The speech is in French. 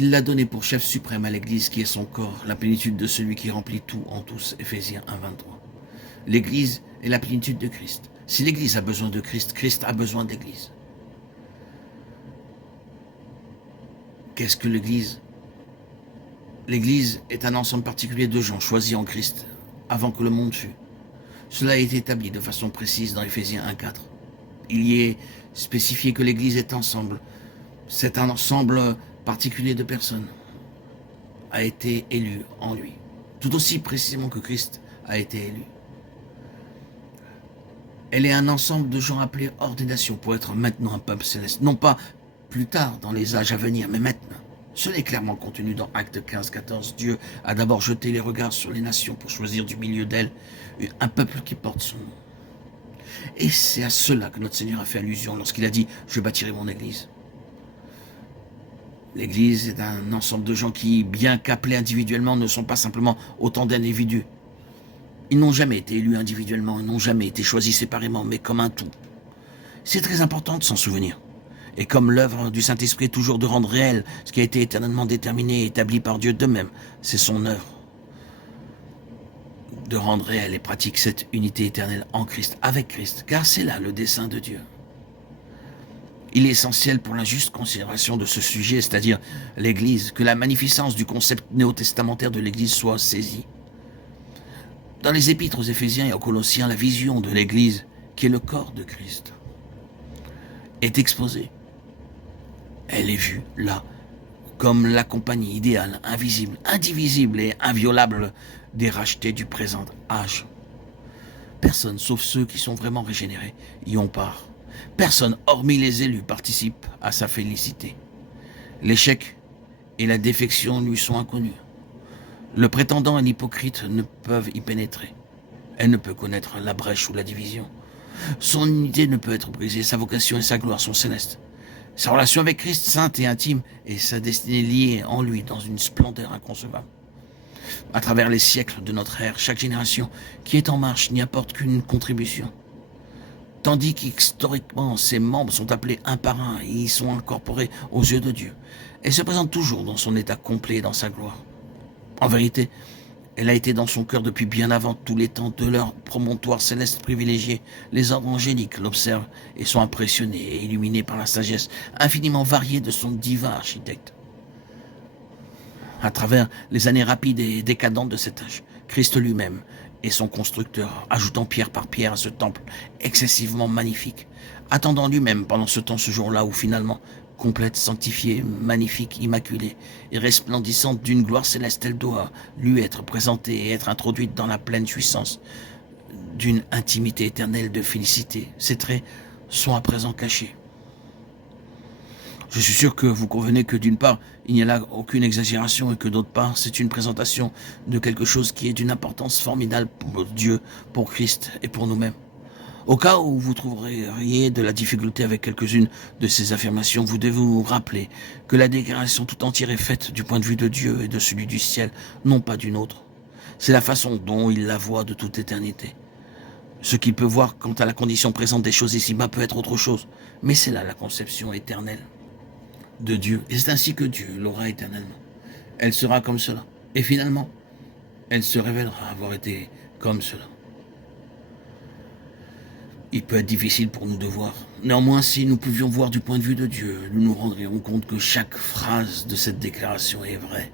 Il l'a donné pour chef suprême à l'Église qui est son corps, la plénitude de celui qui remplit tout en tous. Éphésiens 1, 23. L'Église est la plénitude de Christ. Si l'Église a besoin de Christ, Christ a besoin de l'Église. Qu'est-ce que l'Église? L'Église est un ensemble particulier de gens choisis en Christ avant que le monde fût. Cela a été établi de façon précise dans Éphésiens 1, 4. Il y est spécifié que l'Église est ensemble. C'est un ensemble particulier de personnes a été élu en lui, tout aussi précisément que Christ a été élu. Elle est un ensemble de gens appelés hors des nations pour être maintenant un peuple céleste, non pas plus tard dans les âges à venir, mais maintenant. Cela est clairement contenu dans Actes 15, 14. Dieu a d'abord jeté les regards sur les nations pour choisir du milieu d'elles un peuple qui porte son nom. Et c'est à cela que notre Seigneur a fait allusion lorsqu'il a dit « Je bâtirai mon Église ». L'Église est un ensemble de gens qui, bien qu'appelés individuellement, ne sont pas simplement autant d'individus. Ils n'ont jamais été élus individuellement, ils n'ont jamais été choisis séparément, mais comme un tout. C'est très important de s'en souvenir. Et comme l'œuvre du Saint-Esprit est toujours de rendre réel ce qui a été éternellement déterminé et établi par Dieu de même, c'est son œuvre de rendre réel et pratique cette unité éternelle en Christ, avec Christ, car c'est là le dessein de Dieu. Il est essentiel pour la juste considération de ce sujet, c'est-à-dire l'Église, que la magnificence du concept néo-testamentaire de l'Église soit saisie. Dans les épîtres aux Éphésiens et aux Colossiens, la vision de l'Église, qui est le corps de Christ, est exposée. Elle est vue là, comme la compagnie idéale, invisible, indivisible et inviolable des rachetés du présent âge. Personne, sauf ceux qui sont vraiment régénérés, y ont part. Personne, hormis les élus, participe à sa félicité. L'échec et la défection lui sont inconnus. Le prétendant et l'hypocrite ne peuvent y pénétrer. Elle ne peut connaître la brèche ou la division. Son unité ne peut être brisée, sa vocation et sa gloire sont célestes. Sa relation avec Christ, sainte et intime, et sa destinée liée en lui dans une splendeur inconcevable. À travers les siècles de notre ère, chaque génération qui est en marche n'y apporte qu'une contribution. Tandis qu'historiquement, ses membres sont appelés un par un et y sont incorporés aux yeux de Dieu. Elle se présente toujours dans son état complet et dans sa gloire. En vérité, elle a été dans son cœur depuis bien avant tous les temps de leur promontoire céleste privilégié. Les ordres angéliques l'observent et sont impressionnés et illuminés par la sagesse infiniment variée de son divin architecte. À travers les années rapides et décadentes de cet âge, Christ lui-même est son constructeur, ajoutant pierre par pierre à ce temple excessivement magnifique, attendant lui-même pendant ce temps, ce jour-là où finalement, complète, sanctifiée, magnifique, immaculée et resplendissante d'une gloire céleste, elle doit lui être présentée et être introduite dans la pleine jouissance d'une intimité éternelle de félicité. Ses traits sont à présent cachés. Je suis sûr que vous convenez que d'une part, il n'y a là aucune exagération et que d'autre part, c'est une présentation de quelque chose qui est d'une importance formidable pour Dieu, pour Christ et pour nous-mêmes. Au cas où vous trouveriez de la difficulté avec quelques-unes de ces affirmations, vous devez vous rappeler que la déclaration tout entière est faite du point de vue de Dieu et de celui du ciel, non pas d'une autre. C'est la façon dont il la voit de toute éternité. Ce qu'il peut voir quant à la condition présente des choses ici-bas peut être autre chose, mais c'est là la conception éternelle de Dieu. Et c'est ainsi que Dieu l'aura éternellement. Elle sera comme cela. Et finalement, elle se révélera avoir été comme cela. Il peut être difficile pour nous de voir. Néanmoins, si nous pouvions voir du point de vue de Dieu, nous nous rendrions compte que chaque phrase de cette déclaration est vraie.